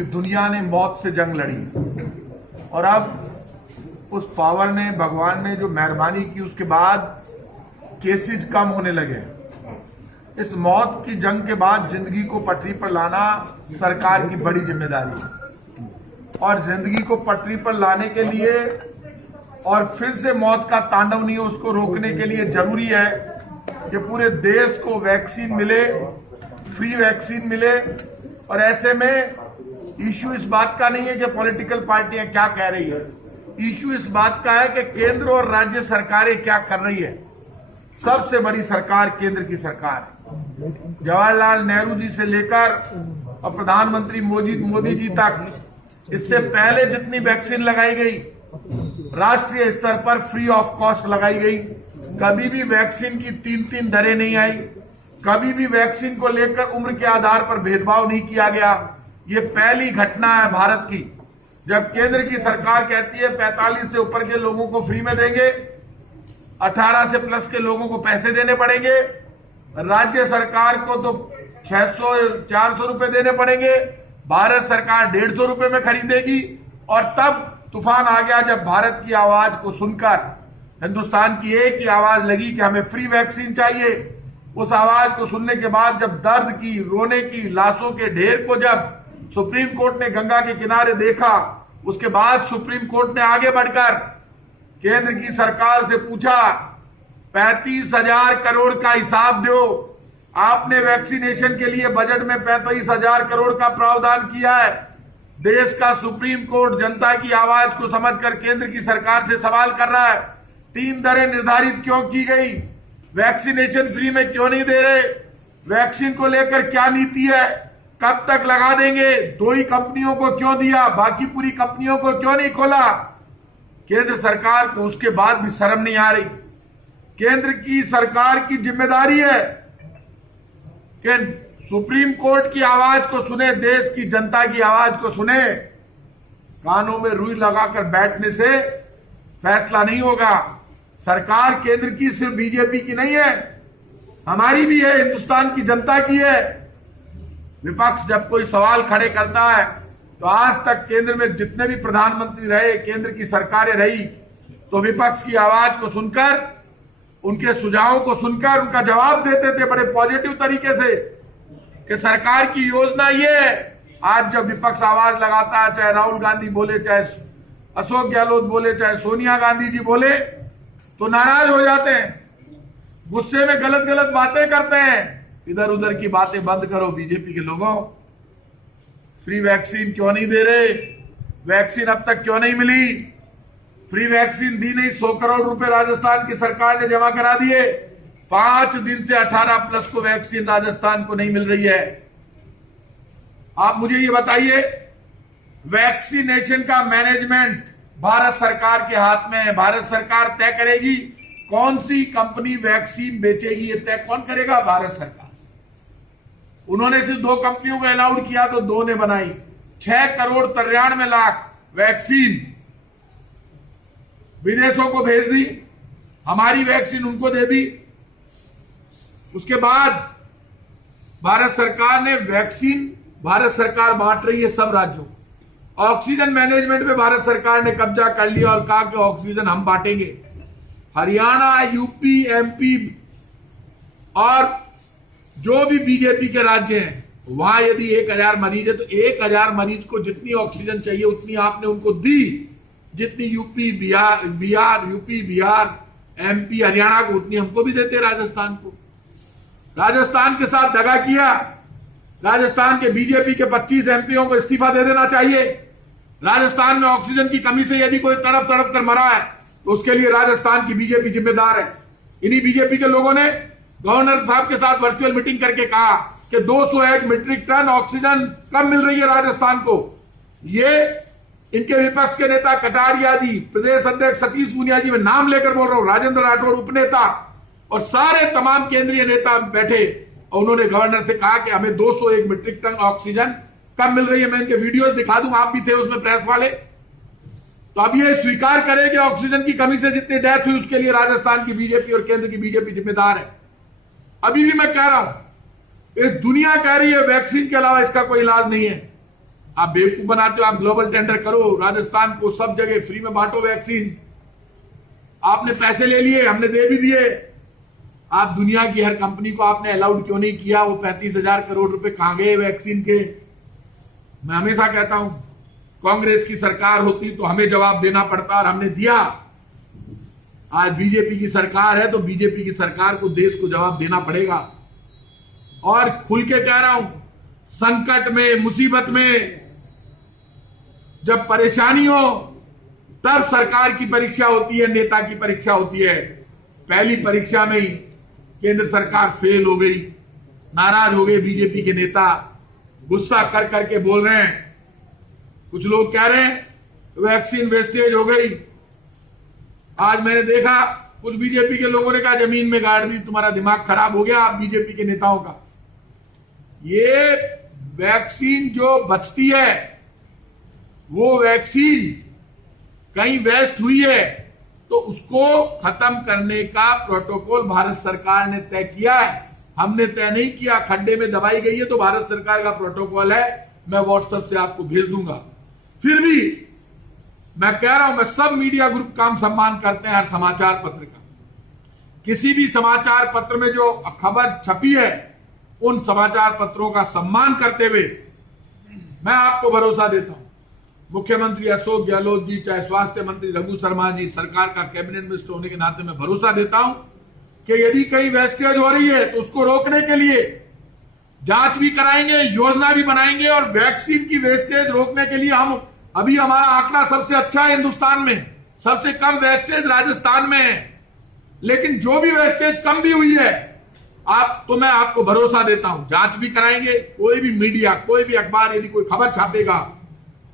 पूरी दुनिया ने मौत से जंग लड़ी और अब उस पावर ने, भगवान ने जो मेहरबानी की, उसके बाद केसेस कम होने लगे। इस मौत की जंग के बाद जिंदगी को पटरी पर लाना सरकार की बड़ी जिम्मेदारी है और जिंदगी को पटरी पर लाने के लिए और फिर से मौत का तांडव नहीं हो, उसको रोकने के लिए जरूरी है कि पूरे देश को वैक्सीन मिले, फ्री वैक्सीन मिले। और ऐसे में इश्यू इस बात का नहीं है कि पॉलिटिकल पार्टियां क्या कह रही है, इश्यू इस बात का है कि केंद्र और राज्य सरकारें क्या कर रही है। सबसे बड़ी सरकार केंद्र की सरकार है। जवाहरलाल नेहरू जी से लेकर और प्रधानमंत्री मोदी जी तक, इससे पहले जितनी वैक्सीन लगाई गई राष्ट्रीय स्तर पर फ्री ऑफ कॉस्ट लगाई गई। कभी भी वैक्सीन की 3-3 दरें नहीं आई, कभी भी वैक्सीन को लेकर उम्र के आधार पर भेदभाव नहीं किया गया। ये पहली घटना है भारत की जब केंद्र की सरकार कहती है 45 से ऊपर के लोगों को फ्री में देंगे, 18 से प्लस के लोगों को पैसे देने पड़ेंगे, राज्य सरकार को तो 600-400 रुपए देने पड़ेंगे, भारत सरकार 150 रुपए में खरीदेगी। और तब तूफान आ गया जब भारत की आवाज को सुनकर हिंदुस्तान की एक ही आवाज लगी कि हमें फ्री वैक्सीन चाहिए। उस आवाज को सुनने के बाद जब दर्द की, रोने की, लाशों के ढेर को जब सुप्रीम कोर्ट ने गंगा के किनारे देखा, उसके बाद सुप्रीम कोर्ट ने आगे बढ़कर केंद्र की सरकार से पूछा 35,000 करोड़ का हिसाब दो। आपने वैक्सीनेशन के लिए बजट में 35,000 करोड़ का प्रावधान किया है। देश का सुप्रीम कोर्ट जनता की आवाज को समझकर केंद्र की सरकार से सवाल कर रहा है 3 दरें निर्धारित क्यों की गई, वैक्सीनेशन फ्री में क्यों नहीं दे रहे, वैक्सीन को लेकर क्या नीति है, कब तक लगा देंगे, 2 ही कंपनियों को क्यों दिया, बाकी पूरी कंपनियों को क्यों नहीं खोला। केंद्र सरकार को उसके बाद भी शर्म नहीं आ रही। केंद्र की सरकार की जिम्मेदारी है कि सुप्रीम कोर्ट की आवाज को सुने, देश की जनता की आवाज को सुने। कानों में रुई लगाकर बैठने से फैसला नहीं होगा। सरकार केंद्र की सिर्फ बीजेपी की नहीं है, हमारी भी है, हिंदुस्तान की जनता की है। विपक्ष जब कोई सवाल खड़े करता है तो आज तक केंद्र में जितने भी प्रधानमंत्री रहे, केंद्र की सरकारें रही, तो विपक्ष की आवाज को सुनकर, उनके सुझावों को सुनकर उनका जवाब देते थे बड़े पॉजिटिव तरीके से कि सरकार की योजना ये है। आज जब विपक्ष आवाज लगाता है, चाहे राहुल गांधी बोले, चाहे अशोक गहलोत बोले, चाहे सोनिया गांधी जी बोले, तो नाराज हो जाते हैं, गुस्से में गलत गलत बातें करते हैं। इधर उधर की बातें बंद करो बीजेपी के लोगों। फ्री वैक्सीन क्यों नहीं दे रहे, वैक्सीन अब तक क्यों नहीं मिली, फ्री वैक्सीन दी नहीं, 100 करोड़ रुपए राजस्थान की सरकार ने जमा करा दिए, 5 दिन से 18 प्लस को वैक्सीन राजस्थान को नहीं मिल रही है। आप मुझे ये बताइए, वैक्सीनेशन का मैनेजमेंट भारत सरकार के हाथ में है। भारत सरकार तय करेगी कौन सी कंपनी वैक्सीन बेचेगी, ये तय कौन करेगा, भारत सरकार। उन्होंने सिर्फ 2 कंपनियों को अलाउड किया तो 2 ने बनाई, 6,93,00,000 वैक्सीन विदेशों को भेज दी, हमारी वैक्सीन उनको दे दी। उसके बाद भारत सरकार ने वैक्सीन, भारत सरकार बांट रही है सब राज्यों को। ऑक्सीजन मैनेजमेंट पे भारत सरकार ने कब्जा कर लिया और कहा कि ऑक्सीजन हम बांटेंगे। हरियाणा, यूपी, एमपी और जो भी बीजेपी के राज्य हैं, वहां यदि 1,000 मरीज है तो 1,000 मरीज को जितनी ऑक्सीजन चाहिए उतनी आपने उनको दी, जितनी यूपी, बिहार, एमपी, हरियाणा को, उतनी हमको भी देते राजस्थान को। राजस्थान के साथ दगा किया। राजस्थान के बीजेपी के 25 एमपीओं को इस्तीफा दे देना चाहिए। राजस्थान में ऑक्सीजन की कमी से यदि कोई तड़प तड़प कर मरा है तो उसके लिए राजस्थान की बीजेपी जिम्मेदार है। इन्हीं बीजेपी के लोगों ने गवर्नर साहब के साथ वर्चुअल मीटिंग करके कहा कि 201 मीट्रिक टन ऑक्सीजन कम मिल रही है राजस्थान को। ये इनके विपक्ष के नेता कटारिया जी, प्रदेश अध्यक्ष सतीश पूनिया जी, मैं नाम लेकर बोल रहा हूं, राजेंद्र राठौड़ उपनेता और सारे तमाम केंद्रीय नेता बैठे और उन्होंने गवर्नर से कहा कि हमें 201 मीट्रिक टन ऑक्सीजन कम मिल रही है। मैं इनके वीडियोस दिखा दूं, आप भी थे उसमें प्रेस वाले। तो अब ये स्वीकार करें कि ऑक्सीजन की कमी से जितनी डेथ हुई उसके लिए राजस्थान की बीजेपी और केंद्र की बीजेपी जिम्मेदार है। अभी भी मैं कह रहा हूं, ये दुनिया कह रही है वैक्सीन के अलावा इसका कोई इलाज नहीं है। आप बेवकूफ बनाते हो। आप ग्लोबल टेंडर करो, राजस्थान को सब जगह फ्री में बांटो वैक्सीन। आपने पैसे ले लिए, हमने दे भी दिए। आप दुनिया की हर कंपनी को आपने अलाउड क्यों नहीं किया? वो 35,000 करोड़ रुपए कहां गए वैक्सीन के? मैं हमेशा कहता हूं, कांग्रेस की सरकार होती तो हमें जवाब देना पड़ता, और हमने दिया। आज बीजेपी की सरकार है तो बीजेपी की सरकार को देश को जवाब देना पड़ेगा। और खुल के कह रहा हूं, संकट में, मुसीबत में, जब परेशानी हो तब सरकार की परीक्षा होती है, नेता की परीक्षा होती है। पहली परीक्षा में ही केंद्र सरकार फेल हो गई, नाराज हो गए बीजेपी के नेता, गुस्सा कर करके बोल रहे हैं। कुछ लोग कह रहे हैं वैक्सीन वेस्टेज हो गई। आज मैंने देखा कुछ बीजेपी के लोगों ने कहा जमीन में गाड़ दी, तुम्हारा दिमाग खराब हो गया आप बीजेपी के नेताओं का। ये वैक्सीन जो बचती है, वो वैक्सीन कहीं वेस्ट हुई है तो उसको खत्म करने का प्रोटोकॉल भारत सरकार ने तय किया है, हमने तय नहीं किया। खड्डे में दबाई गई है तो भारत सरकार का प्रोटोकॉल है, मैं व्हाट्सएप से आपको भेज दूंगा। फिर भी मैं कह रहा हूं, मैं सब मीडिया ग्रुप का हम सम्मान करते हैं, हर समाचार पत्र का। किसी भी समाचार पत्र में जो खबर छपी है, उन समाचार पत्रों का सम्मान करते हुए मैं आपको भरोसा देता हूं, मुख्यमंत्री अशोक गहलोत जी, चाहे स्वास्थ्य मंत्री रघु शर्मा जी, सरकार का कैबिनेट मिनिस्टर होने के नाते मैं भरोसा देता हूं कि यदि कहीं वेस्टेज हो रही है तो उसको रोकने के लिए जांच भी कराएंगे, योजना भी बनाएंगे, और वैक्सीन की वेस्टेज रोकने के लिए हम अभी हमारा आंकड़ा सबसे अच्छा है हिंदुस्तान में, सबसे कम वेस्टेज राजस्थान में है। लेकिन जो भी वेस्टेज कम भी हुई है, मैं आपको भरोसा देता हूं, जांच भी कराएंगे। कोई भी मीडिया, कोई भी अखबार यदि कोई खबर छापेगा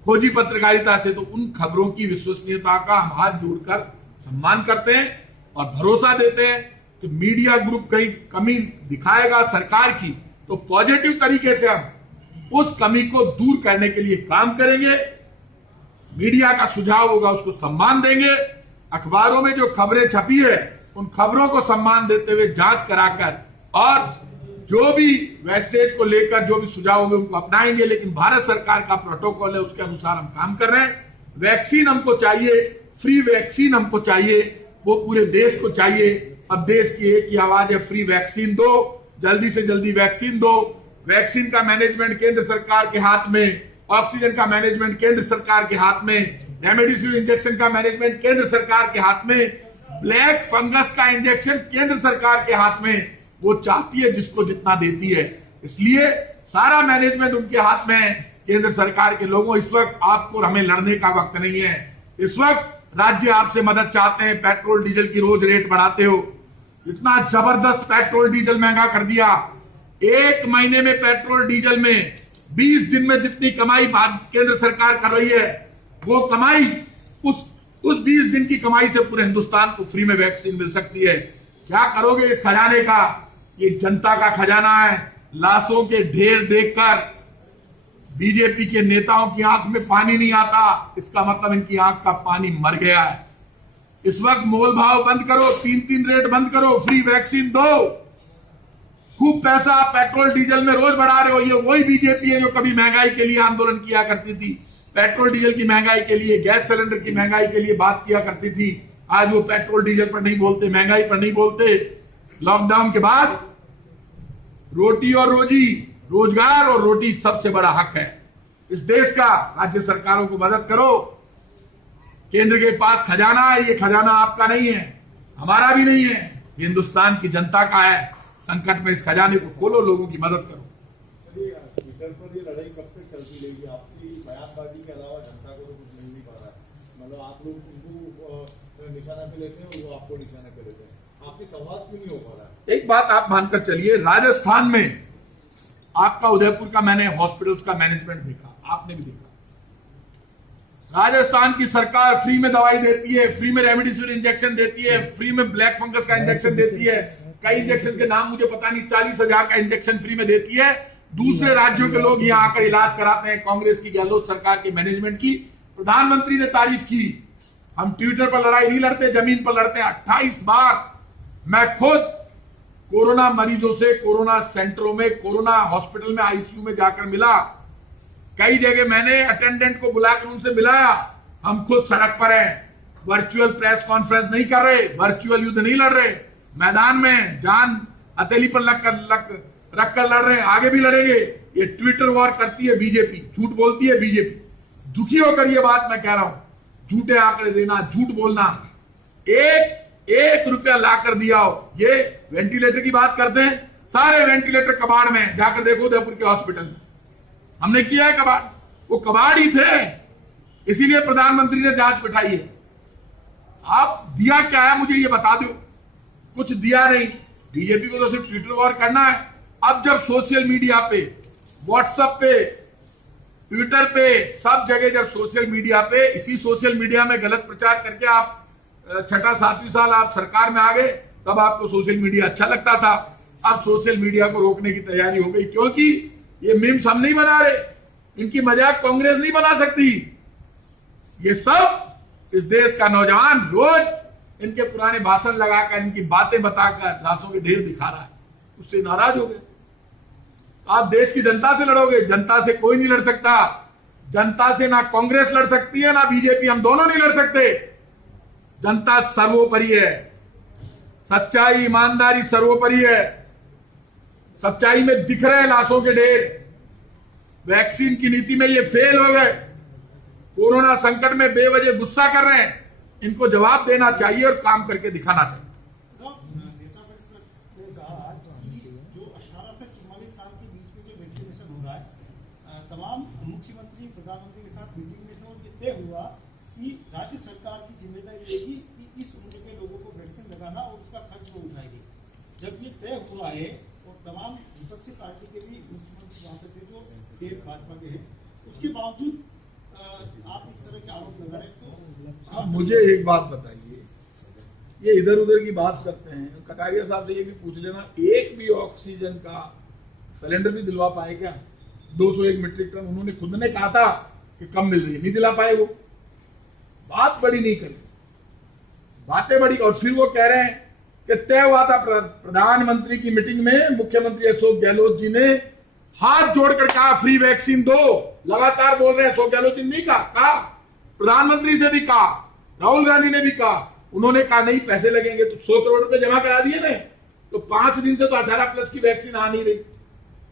खोजी पत्रकारिता से, तो उन खबरों की विश्वसनीयता का हम हाथ जोड़कर सम्मान करते हैं और भरोसा देते हैं कि मीडिया ग्रुप कहीं कमी दिखाएगा सरकार की, तो पॉजिटिव तरीके से हम उस कमी को दूर करने के लिए काम करेंगे। मीडिया का सुझाव होगा, उसको सम्मान देंगे। अखबारों में जो खबरें छपी है, उन खबरों को सम्मान देते हुए जांच कराकर, और जो भी वेस्टेज को लेकर जो भी सुझाव होंगे उनको अपनाएंगे। लेकिन भारत सरकार का प्रोटोकॉल है, उसके अनुसार हम काम कर रहे हैं। वैक्सीन हमको चाहिए, फ्री वैक्सीन हमको चाहिए, वो पूरे देश को चाहिए। अब देश की एक ही आवाज है, फ्री वैक्सीन दो, जल्दी से जल्दी वैक्सीन दो। वैक्सीन का मैनेजमेंट केंद्र सरकार के हाथ में, ऑक्सीजन का मैनेजमेंट केंद्र सरकार के हाथ में, रेमडेसिविर इंजेक्शन का मैनेजमेंट केंद्र सरकार के हाथ में, ब्लैक फंगस का इंजेक्शन केंद्र सरकार के हाथ में। वो चाहती है जिसको जितना देती है, इसलिए सारा मैनेजमेंट उनके हाथ में है। केंद्र सरकार के लोगों, इस वक्त आपको और हमें लड़ने का वक्त नहीं है। इस वक्त राज्य आपसे मदद चाहते हैं। पेट्रोल डीजल की रोज रेट बढ़ाते हो, इतना जबरदस्त पेट्रोल डीजल महंगा कर दिया। एक महीने में पेट्रोल डीजल में 20 दिन में जितनी कमाई केंद्र सरकार कर रही है, वो कमाई उस 20 दिन की कमाई से पूरे हिंदुस्तान को फ्री में वैक्सीन मिल सकती है। क्या करोगे इस खजाने का? ये जनता का खजाना है। लाशों के ढेर देखकर बीजेपी के नेताओं की आंख में पानी नहीं आता, इसका मतलब इनकी आंख का पानी मर गया है। इस वक्त मोल भाव बंद करो, 3-3 रेट बंद करो, फ्री वैक्सीन दो। खूब पैसा पेट्रोल डीजल में रोज बढ़ा रहे हो। ये वही बीजेपी है जो कभी महंगाई के लिए आंदोलन किया करती थी, पेट्रोल डीजल की महंगाई के लिए, गैस सिलेंडर की महंगाई के लिए बात किया करती थी। आज वो पेट्रोल डीजल पर नहीं बोलते, महंगाई पर नहीं बोलते। लॉकडाउन के बाद रोटी और रोजी, रोजगार और रोटी सबसे बड़ा हक है इस देश का। राज्य सरकारों को मदद करो। केंद्र के पास खजाना है, ये खजाना आपका नहीं है, हमारा भी नहीं है, ये हिंदुस्तान की जनता का है। संकट में इस खजाने को खोलो, लोगों की मदद करो। ट्विटर पर ये लड़ाई कब तक चलती रहेगी? आपकी बयानबाजी के अलावा जनता को तो कुछ मिल नहीं पा रहा है। मतलब आप लोग उनको निशाना पे लेते हैं, वो आपको निशाना पे लेते हैं, आपकी संवाद क्यों नहीं हो पा रहा है? एक बात आप मानकर चलिए, राजस्थान में आपका उदयपुर का मैंने हॉस्पिटल्स का मैनेजमेंट देखा, आपने भी देखा। राजस्थान की सरकार फ्री में दवाई देती है, फ्री में रेमडेसिविर इंजेक्शन देती है, फ्री में ब्लैक फंगस का इंजेक्शन देती है। कई इंजेक्शन के नाम मुझे पता नहीं, 40,000 का इंजेक्शन फ्री में देती है। दूसरे राज्यों के लोग यहाँ आकर इलाज कराते हैं। कांग्रेस की गहलोत सरकार के मैनेजमेंट की प्रधानमंत्री ने तारीफ की। हम ट्विटर पर लड़ाई नहीं लड़ते, जमीन पर लड़ते हैं। 28 बार मैं खुद कोरोना मरीजों से, कोरोना सेंटरों में, कोरोना हॉस्पिटल में, आईसीयू में जाकर मिला। कई जगह मैंने अटेंडेंट को बुलाकर उनसे मिलाया, हम खुद सड़क पर हैं, वर्चुअल प्रेस कॉन्फ्रेंस नहीं कर रहे, वर्चुअल युद्ध नहीं लड़ रहे, मैदान में जान हथेली पर रख कर लड़ रहे हैं, आगे भी लड़ेंगे। ये ट्विटर वॉर करती है बीजेपी, झूठ बोलती है बीजेपी। दुखी होकर ये बात मैं कह रहा हूं, झूठे आंकड़े देना, झूठ बोलना, एक रुपया ला कर दिया हो। ये वेंटिलेटर की बात करते हैं, सारे वेंटिलेटर कबाड़ में, जाकर देखो उदयपुर के हॉस्पिटल में, हमने किया है कबाड़, वो कबाड़ ही थे, इसीलिए प्रधानमंत्री ने जांच बिठाई है। आप दिया क्या है मुझे ये बता दो, कुछ दिया नहीं। बीजेपी को तो सिर्फ ट्विटर वॉर करना है। अब जब सोशल मीडिया पे, व्हाट्सएप पे, ट्विटर पे, सब जगह जब सोशल मीडिया पे, इसी सोशल मीडिया में गलत प्रचार करके आप 6-7 साल आप सरकार में आ गए, तब आपको सोशल मीडिया अच्छा लगता था। अब सोशल मीडिया को रोकने की तैयारी हो गई, क्योंकि ये मीम्स हम नहीं बना रहे, इनकी मजाक कांग्रेस नहीं बना सकती। ये सब इस देश का नौजवान रोज इनके पुराने भाषण लगाकर, इनकी बातें बताकर लाशों के ढेर दिखा रहा है, उससे नाराज हो गए। आप देश की जनता से लड़ोगे, जनता से कोई नहीं लड़ सकता। जनता से ना कांग्रेस लड़ सकती है ना बीजेपी, हम दोनों नहीं लड़ सकते। जनता सर्वोपरि है, सच्चाई ईमानदारी सर्वोपरि है। सच्चाई में दिख रहे हैं लाशों के ढेर। वैक्सीन की नीति में ये फेल हो गए, कोरोना संकट में बेवजह गुस्सा कर रहे हैं, इनको जवाब देना चाहिए और काम करके दिखाना चाहिए। जो 18 से 44 साल के बीच में जो वैक्सीनेशन हो रहा है, तमाम मुख्यमंत्री प्रधानमंत्री के साथ मीटिंग में थे और ये तय हुआ कि राज्य सरकार की जिम्मेदारी रहेगी कि इस उम्र के लोगों को वैक्सीन लगाना और उसका खर्च वो उठाएगी। जब ये तय हुआ है और तमाम विपक्षी पार्टी के भी मुख्यमंत्री वहां पे थे जो देर भाजपा के हैं, उसके बावजूद आप इस तरह के आरोप लगा रहे हैं, तो आप मुझे एक बात बताइए, ये इधर उधर की बात करते हैं, कटारिया साहब से ये भी पूछ लेना, एक भी ऑक्सीजन का सिलेंडर भी दिलवा पाए क्या? 201 मीट्रिक टन उन्होंने खुद ने कहा था कि कम मिल रही है, नहीं दिला पाए। वो बात बड़ी नहीं करी, बातें बड़ी, और फिर वो कह रहे हैं कि तय हुआ था प्रधानमंत्री की मीटिंग में, मुख्यमंत्री अशोक गहलोत जी ने हाथ जोड़कर कहा फ्री वैक्सीन दो। लगातार बोल रहे हैं, अशोक गहलोत जी ने नहीं कहा, प्रधानमंत्री से भी कहा, राहुल गांधी ने भी कहा, उन्होंने कहा नहीं पैसे लगेंगे, तो 100 करोड़ रुपए जमा करा दिए ना, तो 5 दिन से तो 18+ की वैक्सीन आ नहीं रही,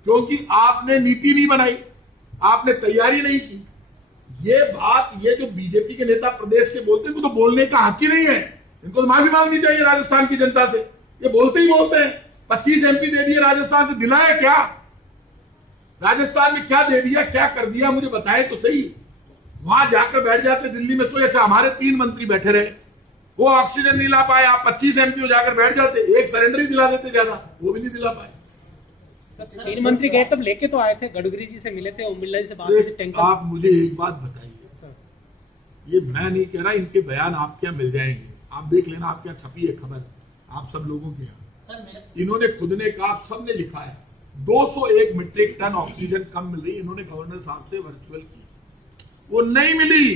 क्योंकि आपने नीति नहीं बनाई, आपने तैयारी नहीं की। ये बात, ये जो बीजेपी के नेता प्रदेश के बोलते हैं, इनको तो बोलने का हक ही नहीं है, इनको तो माफी मांगनी चाहिए राजस्थान की जनता से। ये बोलते ही बोलते हैं, 25 MP दे दिए राजस्थान से, दिलाया क्या? राजस्थान में क्या दे दिया, क्या कर दिया, मुझे बताए तो सही। वहां जाकर बैठ जाते दिल्ली में, तो अच्छा हमारे 3 मंत्री बैठे रहे, वो ऑक्सीजन नहीं ला पाए, आप 25 MP जाकर बैठ जाते, एक सिलेंडर ही दिला देते ज्यादा, वो भी नहीं दिला पाए। 3 मंत्री गए तब लेके तो आए थे, गडकरी जी से मिले थे, ओम बिरला जी से बात की थी, टैंकर। आप मुझे एक बात बताइए, ये मैं नहीं कह रहा, इनके बयान आपके यहाँ मिल जाएंगे, आप देख लेना, आपके यहाँ छपी है खबर, आप सब लोगों के यहाँ। इन्होंने खुद ने कहा, आप सबने लिखा है, 201 मीट्रिक टन ऑक्सीजन कम मिल रही, इन्होंने गवर्नर साहब से वर्चुअल की, वो नहीं मिली।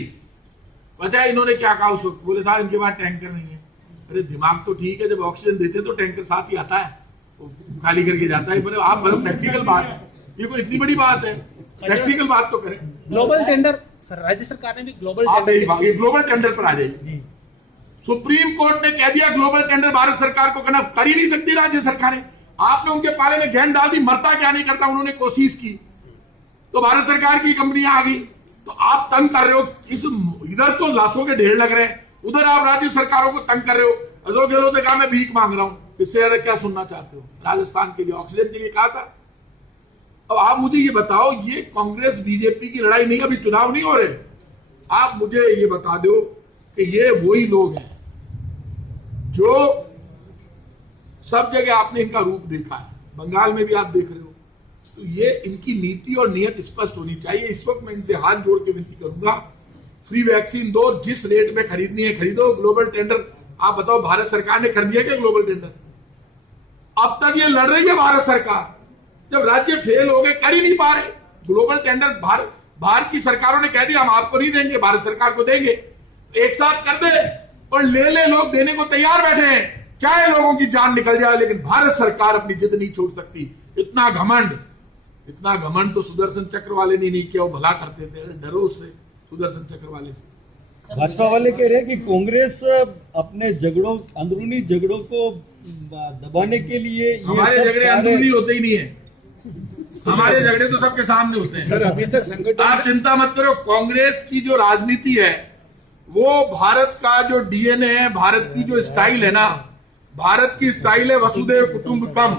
पता है इन्होंने क्या कहा उस वक्त? बोले साहब इनके पास टैंकर नहीं है। अरे दिमाग तो ठीक है, जब ऑक्सीजन देते तो टैंकर साथ ही आता है, वो खाली करके जाता है। बोले आप मतलब प्रैक्टिकल बात है, ये कोई इतनी बड़ी बात है? प्रैक्टिकल बात तो करें। ग्लोबल टेंडर सर, राज्य सरकार ने भी ग्लोबल ग्लोबल टेंडर पर आ जाइए। सुप्रीम कोर्ट ने कह दिया ग्लोबल टेंडर भारत सरकार को करना, कर ही नहीं सकती राज्य सरकारें। आपने उनके पाले में गेंद डाल दी, मरता क्या नहीं करता, उन्होंने कोशिश की तो भारत सरकार की कंपनियां आ गई। तो आप तंग कर रहे हो, इधर तो लाशों के ढेर लग रहे हैं, उधर आप राज्य सरकारों को तंग कर रहे हो। अशोक गहलोत ने कहा मैं भीख मांग रहा हूं, इससे ज्यादा क्या सुनना चाहते हो? राजस्थान के लिए ऑक्सीजन के लिए कहा था। अब आप मुझे ये बताओ, ये कांग्रेस बीजेपी की लड़ाई नहीं, अभी चुनाव नहीं हो रहे, आप मुझे ये बता दो कि ये वही लोग हैं जो सब जगह आपने इनका रूप देखा है, बंगाल में भी आप देख रहे हो। तो ये इनकी नीति और नियत स्पष्ट होनी चाहिए। इस वक्त मैं इनसे हाथ जोड़ के विनती करूंगा, फ्री वैक्सीन दो, जिस रेट में खरीदनी है खरीदो। ग्लोबल टेंडर आप बताओ, भारत सरकार ने कर दिया क्या ग्लोबल टेंडर? अब तक ये लड़ रही है भारत सरकार, जब राज्य फेल हो गए, कर ही नहीं पा रहे ग्लोबल टेंडर। भारत की सरकारों ने कह दिया हम आपको नहीं देंगे, भारत सरकार को देंगे, एक साथ कर दे और ले लोग देने को तैयार बैठे हैं, चाहे लोगों की जान निकल जाए, लेकिन भारत सरकार अपनी जिद नहीं छोड़ सकती। इतना घमंड, इतना घमंड तो सुदर्शन चक्र वाले ने नहीं किया, वो भला करते थे। अरे डरो उससे, सुदर्शन चक्र वाले से। भाजपा वाले कह रहे हैं कि कांग्रेस अपने झगड़ों, अंदरूनी झगड़ों को दबाने के लिए ये हमारे सब झगड़े सारे- अंदरूनी होते ही नहीं है, हमारे झगड़े तो सबके सामने होते हैं। सर अभी तक संगठन आप चिंता मत करो, कांग्रेस की जो राजनीति है वो भारत का जो डीएनए है, भारत की जो स्टाइल है ना, भारत की स्टाइल है वसुधैव कुटुंबकम।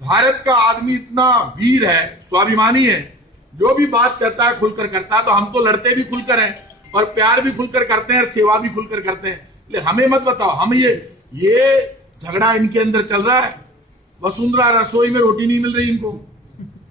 भारत का आदमी इतना वीर है, स्वाभिमानी है, जो भी बात कहता है खुलकर करता है। तो हम तो लड़ते भी खुलकर हैं और प्यार भी खुलकर करते हैं और सेवा भी खुलकर करते हैं। लेकिन हमें मत बताओ, हम ये झगड़ा इनके अंदर चल रहा है। वसुंधरा रसोई में रोटी नहीं मिल रही इनको,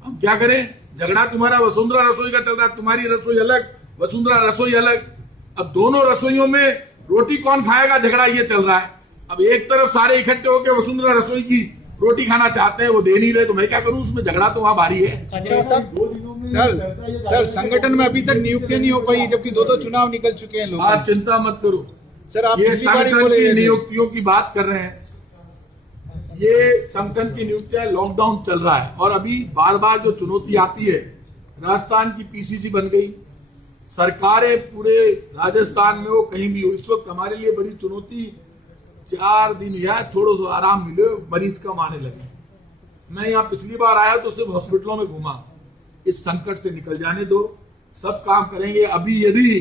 हम क्या करें? झगड़ा तुम्हारा वसुंधरा रसोई का चल रहा है, तुम्हारी रसोई अलग, वसुंधरा रसोई अलग। अब दोनों रसोइयों में रोटी कौन खाएगा, झगड़ा ये चल रहा है। अब एक तरफ सारे इकट्ठे होकर वसुंधरा रसोई की रोटी खाना चाहते हैं, वो दे नहीं रहे, तो मैं क्या करूं? उसमें झगड़ा तो वहां भारी है। केजरीवाल साहब, 2 दिनों में सर संगठन में अभी तक नियुक्तियां नहीं हो पाई, जबकि 2 चुनाव निकल चुके हैं लोग। आप चिंता मत करो सर आप ये पिछली बार ही संगठन बोले की थे। नियुक्तियों की बात कर रहे हैं। ये संगठन की नियुक्तियां, लॉकडाउन चल रहा है और अभी बार बार जो चुनौती आती है, राजस्थान की पीसीसी बन गई, सरकारें पूरे राजस्थान में हो कहीं भी हो, इस वक्त हमारे लिए बड़ी चुनौती 4 दिन या थोड़ा सा आराम मिले, मरीज कम आने लगे। मैं यहाँ पिछली बार आया तो सिर्फ हॉस्पिटलों में घूमा। इस संकट से निकल जाने दो, सब काम करेंगे। अभी यदि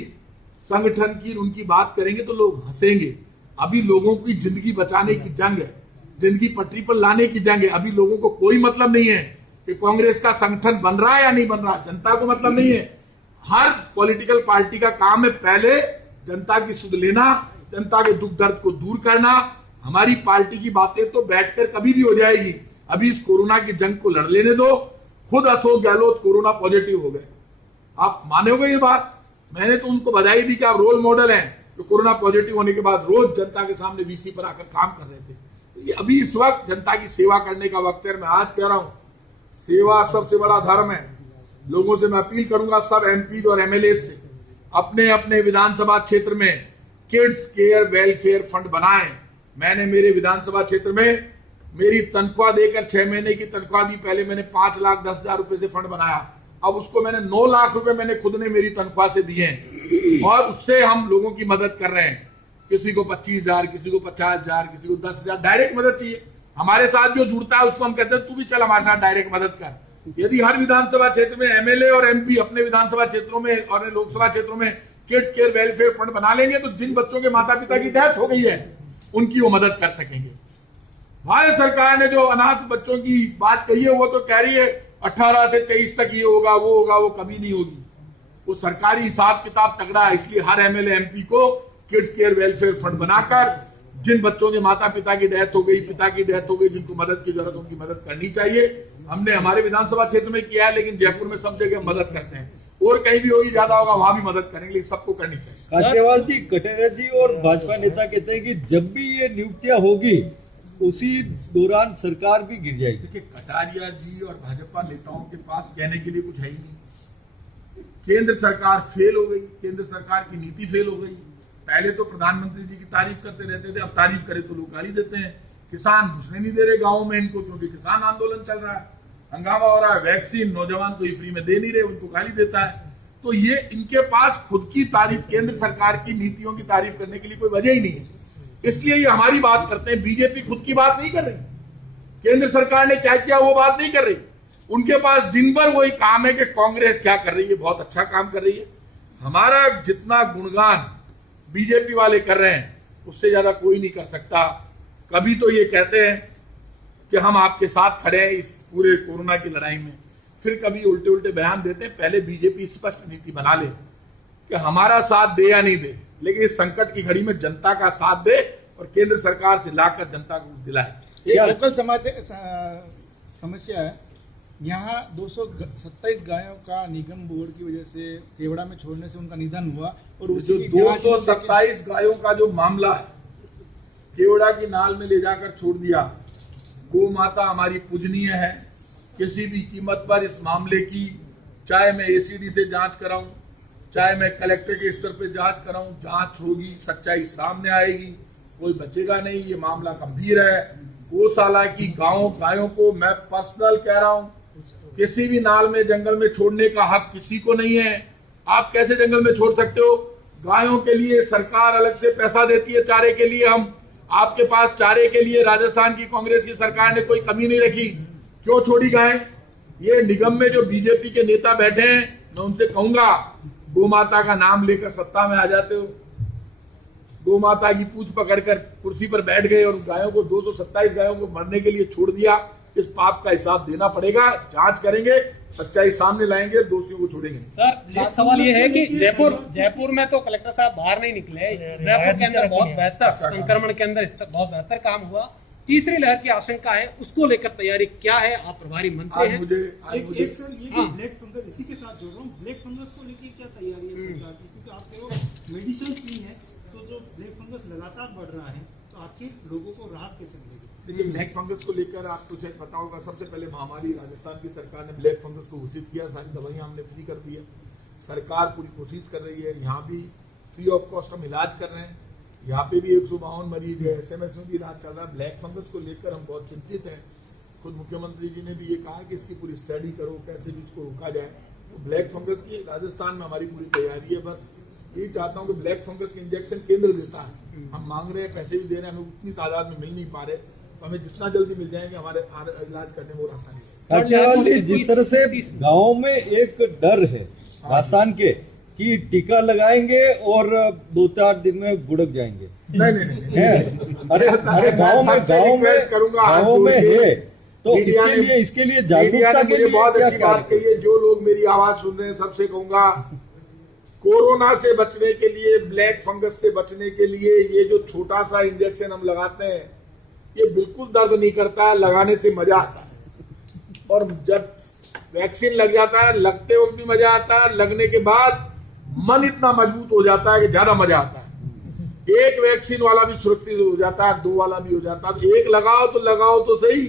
संगठन की उनकी बात करेंगे तो लोग हंसेंगे। अभी लोगों की जिंदगी बचाने की जंग है, जिंदगी पटरी पर लाने की जंग है। अभी लोगों को कोई मतलब नहीं है कि कांग्रेस का संगठन बन रहा है या नहीं बन रहा, जनता को मतलब नहीं है। हर पॉलिटिकल पार्टी का काम है पहले जनता की सुध लेना, जनता के दुख दर्द को दूर करना। हमारी पार्टी की बातें तो बैठकर कभी भी हो जाएगी। अभी इस कोरोना की जंग को लड़ लेने दो। खुद अशोक गहलोत कोरोना पॉजिटिव हो गए, आप मानोगे ये बात? मैंने तो उनको बधाई दी कि आप रोल मॉडल हैं, जो कोरोना पॉजिटिव होने के बाद रोज जनता के सामने वीसी पर आकर काम कर रहे थे। तो ये अभी इस वक्त जनता की सेवा करने का वक्त है। मैं आज कह रहा हूं, सेवा सबसे बड़ा धर्म है। लोगों से मैं अपील करूंगा, सब एमपी और एमएलए से अपने अपने विधानसभा क्षेत्र में किड्स केयर वेलफेयर फंड बनाएं। मैंने मेरे विधानसभा क्षेत्र में मेरी तनख्वाह देकर 6 महीने की तनख्वाह दी, पहले मैंने 5,10,000 रुपए से फंड बनाया, अब उसको मैंने 9 लाख रुपए मैंने खुद ने मेरी तनख्वाह से दिए हैं और उससे हम लोगों की मदद कर रहे हैं। किसी को 25,000, किसी को 50,000, किसी को 10,000 डायरेक्ट मदद चाहिए। हमारे साथ जो जुड़ता है उसको हम कहते हैं तू भी चल हमारे साथ डायरेक्ट मदद कर। यदि हर विधानसभा क्षेत्र में एमएलए और एमपी अपने विधानसभा क्षेत्रों में और लोकसभा क्षेत्रों में किड्स केयर वेलफेयर फंड बना लेंगे तो जिन बच्चों के माता पिता की डेथ हो गई है उनकी वो मदद कर सकेंगे। भारत सरकार ने जो अनाथ बच्चों की बात कही है वो तो कह रही है 18 से 23 तक ये होगा, वो कभी नहीं होगी। वो सरकारी हिसाब किताब तगड़ा है, इसलिए हर एमएलए एमपी को किड्स केयर वेलफेयर फंड बनाकर जिन बच्चों के माता पिता की डेथ हो गई, पिता की डेथ हो गई, जिनको मदद की जरूरत उनकी मदद करनी चाहिए। हमने हमारे विधानसभा क्षेत्र में किया है, लेकिन जयपुर में सब जगह मदद करते हैं और कहीं भी होगी ज्यादा होगा वहां भी मदद करेंगे, लेकिन सबको करनी चाहिए। काटेवाल जी, कटेरा जी और भाजपा नेता कहते हैं कि जब भी ये नियुक्तियां होगी उसी दौरान सरकार भी गिर जाएगी। देखिए, कटारिया जी और भाजपा नेताओं के पास कहने के लिए कुछ है ही नहीं। केंद्र सरकार फेल हो गई, केंद्र सरकार की नीति फेल हो गई। पहले तो प्रधानमंत्री जी की तारीफ करते रहते थे, अब तारीफ करे तो लोग गाली देते हैं। किसान घुसने नहीं दे रहे गाँव में इनको, क्योंकि किसान आंदोलन चल रहा है, हंगामा हो रहा है। वैक्सीन नौजवान को फ्री में दे नहीं रहे, उनको गाली देता है। तो ये इनके पास खुद की तारीफ, केंद्र सरकार की नीतियों की तारीफ करने के लिए कोई वजह ही नहीं है, इसलिए ये हमारी बात करते हैं। बीजेपी खुद की बात नहीं कर रही, केंद्र सरकार ने क्या किया वो बात नहीं कर रही। उनके पास दिन भर वही काम है कि कांग्रेस क्या कर रही है, बहुत अच्छा काम कर रही है। हमारा जितना गुणगान बीजेपी वाले कर रहे हैं उससे ज्यादा कोई नहीं कर सकता। कभी तो ये कहते हैं कि हम आपके साथ खड़े हैं इस पूरे कोरोना की लड़ाई में, फिर कभी उल्टे उल्टे बयान देते हैं। पहले बीजेपी स्पष्ट नीति बना ले कि हमारा साथ दे या नहीं दे, लेकिन इस संकट की घड़ी में जनता का साथ दे और केंद्र सरकार से लाकर जनता को कुछ दिलाए। एक लोकल समस्या है, यहाँ 227 गायों का निगम बोर्ड की वजह से केवड़ा में छोड़ने से उनका निधन हुआ और जो 227 गायों का जो मामला है, केवड़ा की नाल में ले जाकर छोड़ दिया। गौ माता हमारी पूजनीय है, किसी भी कीमत पर इस मामले की, चाहे मैं एसीडी से जांच कराऊं, चाहे मैं कलेक्टर के स्तर पे जांच कराऊं, जांच होगी, सच्चाई सामने आएगी, कोई बचेगा नहीं। ये मामला गंभीर है। गौशाला की गायों को मैं पर्सनल कह रहा हूं, किसी भी नाल में जंगल में छोड़ने का हक किसी को नहीं है। आप कैसे जंगल में छोड़ सकते हो? गायों के लिए सरकार अलग से पैसा देती है, चारे के लिए हम आपके पास चारे के लिए राजस्थान की कांग्रेस की सरकार ने कोई कमी नहीं रखी। क्यों छोड़ी गाय? ये निगम में जो बीजेपी के नेता बैठे हैं, मैं उनसे कहूंगा गौ माता का नाम लेकर सत्ता में आ जाते हो, गौ माता की पूंछ पकड़कर कुर्सी पर बैठ गए और गायों को 227 गायों को मरने के लिए छोड़ दिया। इस पाप का हिसाब देना पड़ेगा, जांच करेंगे, सच्चाई सामने लाएंगे, दोषियों को छोड़ेंगे। सर बात सवाल ये है कि जयपुर में तो कलेक्टर साहब बाहर नहीं निकले, जयपुर के अंदर बहुत बेहतर संक्रमण के अंदर बहुत बेहतर काम हुआ। तीसरी लहर की आशंका है, उसको लेकर तैयारी क्या है? आप प्रभारी मंत्री हैं। एक सर ये ब्लैक फंगस, इसी के साथ जोड़ रहा हूँ, ब्लैक फंगस को लेकर क्या तैयारी है सरकार की? क्योंकि आप कह रहे हो मेडिसिन नहीं है, तो जो ब्लैक फंगस लगातार बढ़ रहा है, तो आखिर लोगों को राहत कैसे मिलेगी? देखिए, ब्लैक फंगस को लेकर आपको शायद पता होगा, सबसे पहले महामारी राजस्थान की सरकार ने ब्लैक फंगस को घोषित किया, सारी दवाइयां हमने फ्री कर दी है। सरकार पूरी कोशिश कर रही है, यहाँ भी फ्री ऑफ कॉस्ट हम इलाज कर रहे हैं। यहाँ पे भी 152 मरीज है, SMS में भी इलाज चल रहा है। ब्लैक फंगस को लेकर हम बहुत चिंतित हैं। खुद मुख्यमंत्री जी ने भी ये कहा कि इसकी पूरी स्टडी करो, कैसे भी इसको रोका जाए। तो ब्लैक फंगस की राजस्थान में हमारी पूरी तैयारी है। बस यही चाहता हूँ कि ब्लैक फंगस के इंजेक्शन केंद्र देता है, हम मांग रहे हैं, पैसे भी दे रहे हैं, हमें उतनी तादाद में मिल नहीं पा रहे, तो हमें जितना जल्दी मिल जाएंगे हमारे इलाज करने में और आसानी है। कांचीलाल जी, जिस तरह से गाँव में एक डर है राजस्थान के कि टीका लगाएंगे और 2-4 दिन में गुड़क जाएंगे, नहीं। अरे गाँव में है, तो इसके लिए जागरूकता के लिए बहुत क्या अच्छी बात कही है। जो लोग मेरी आवाज सुन रहे हैं, सबसे कहूंगा, कोरोना से बचने के लिए, ब्लैक फंगस से बचने के लिए ये जो छोटा सा इंजेक्शन हम लगाते हैं, ये बिल्कुल दर्द नहीं करता है, लगाने से मजा आता है। और जब वैक्सीन लग जाता है, लगते वक्त भी मजा आता है, लगने के बाद मन इतना मजबूत हो जाता है कि ज्यादा मजा आता है। एक वैक्सीन वाला भी सुरक्षित हो जाता है, 2 वाला भी हो जाता है। एक लगाओ तो सही।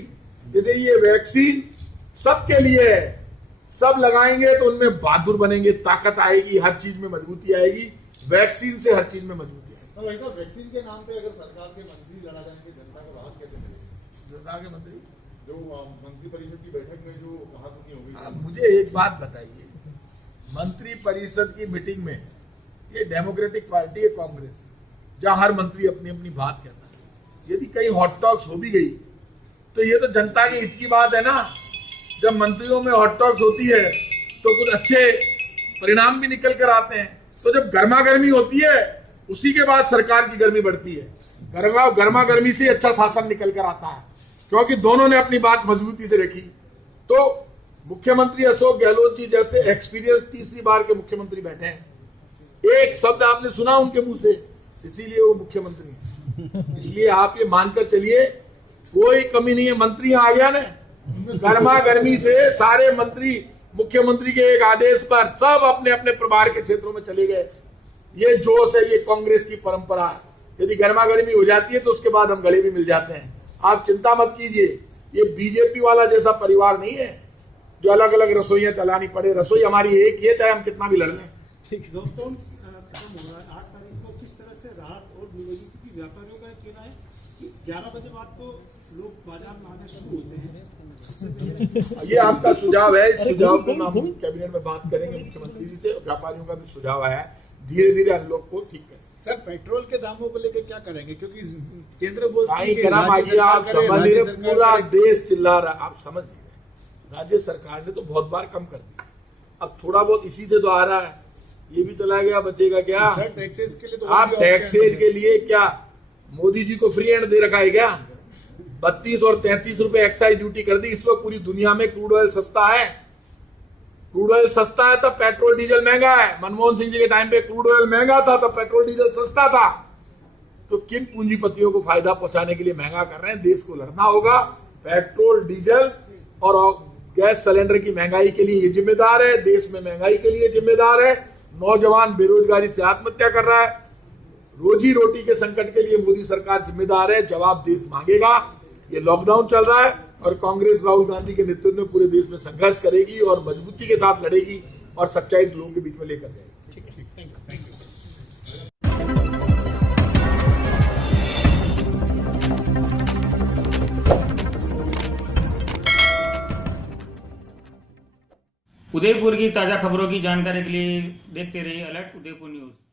जैसे ये वैक्सीन सबके लिए है, सब लगाएंगे तो उनमें बहादुर बनेंगे, ताकत आएगी, हर चीज में मजबूती आएगी। वैक्सीन से हर चीज में मजबूती आएगी। तो वैसा वैक्सीन के नाम पे अगर सरकार के मंत्री लड़ा जाएंगे, जनता को राहत कैसे मिलेगी? जनता के मंत्री जो मंत्री परिषद की बैठक में जो कहासुनी हो गई, आप मुझे एक बात बताइए, मंत्री परिषद की मीटिंग में, ये डेमोक्रेटिक पार्टी है कांग्रेस, जहां हर मंत्री अपनी अपनी बात कहता है, यदि कहीं हॉट टॉक्स हो भी गई तो ये तो जनता के हित की बात है ना। जब मंत्रियों में हॉट टॉक्स होती है तो कुछ अच्छे परिणाम भी निकल कर आते हैं। तो जब गर्मा गर्मी होती है, उसी के बाद सरकार की गर्मी बढ़ती है। गर्मा गर्मी से अच्छा शासन निकल कर आता है, क्योंकि दोनों ने अपनी बात मजबूती से रखी। तो मुख्यमंत्री अशोक गहलोत जी जैसे एक्सपीरियंस तीसरी बार के मुख्यमंत्री बैठे हैं, एक शब्द आपने सुना उनके मुंह से, इसीलिए वो मुख्यमंत्री हैं। इसलिए आप ये मानकर चलिए, कोई कमी नहीं है। मंत्री आ गया ना, गर्मा गर्मी से सारे मंत्री मुख्यमंत्री के एक आदेश पर सब अपने अपने प्रभार के क्षेत्रों में चले गए। ये जोश है, ये कांग्रेस की परंपरा है। यदि गर्मा गर्मी हो जाती है तो उसके बाद हम गले भी मिल जाते हैं। आप चिंता मत कीजिए, ये बीजेपी वाला जैसा परिवार नहीं है जो अलग अलग रसोइयां चलानी पड़े। रसोई हमारी एक ही है, चाहे हम कितना भी लड़ लें। लॉकडाउन खत्म हो रहा है, 8 तारीख को किस तरह से राहत और मिलेगी? क्योंकि व्यापारियों का कहना है कि 11 बजे बाद तो लोग बाजार में आने शुरू होते हैं। ये आपका सुझाव है, इस सुझाव को हम कैबिनेट में बात करेंगे मुख्यमंत्री जी से। व्यापारियों का भी सुझाव आया है, धीरे धीरे हम लोग को ठीक करें। सर, पेट्रोल के दामों को लेकर क्या करेंगे? क्योंकि केंद्र बोलती है कि आप समझ नहीं रहे, पूरा देश चिल्ला रहा है, आप समझ नहीं रहे। राज्य सरकार ने तो बहुत बार कम कर दिया, अब थोड़ा बहुत इसी से तो आ रहा है, ये भी चला गया, बचेगा क्या? टैक्सेस के लिए तो आप टैक्सेज के लिए क्या मोदी जी को फ्री हैंड दे रखा है क्या? 32 और 33 रुपए एक्साइज ड्यूटी कर दी। इस वक्त पूरी दुनिया में क्रूड ऑयल सस्ता है। क्रूड ऑयल सस्ता है तब पेट्रोल डीजल महंगा है। मनमोहन सिंह जी के टाइम पे क्रूड ऑयल महंगा था तब पेट्रोल डीजल सस्ता था। तो किन पूंजीपतियों को फायदा पहुंचाने के लिए महंगा कर रहे हैं? देश को लड़ना होगा। पेट्रोल डीजल और गैस सिलेंडर की महंगाई के लिए ये जिम्मेदार है, देश में महंगाई के लिए जिम्मेदार है। नौजवान बेरोजगारी से आत्महत्या कर रहा है, रोजी रोटी के संकट के लिए मोदी सरकार जिम्मेदार है। जवाब देश मांगेगा। ये लॉकडाउन चल रहा है और कांग्रेस राहुल गांधी के नेतृत्व में पूरे देश में संघर्ष करेगी और मजबूती के साथ लड़ेगी और सच्चाई लोगों के बीच में लेकर जाएगी। Thank you. उदयपुर की ताज़ा खबरों की जानकारी के लिए देखते रहिए अलर्ट उदयपुर न्यूज़।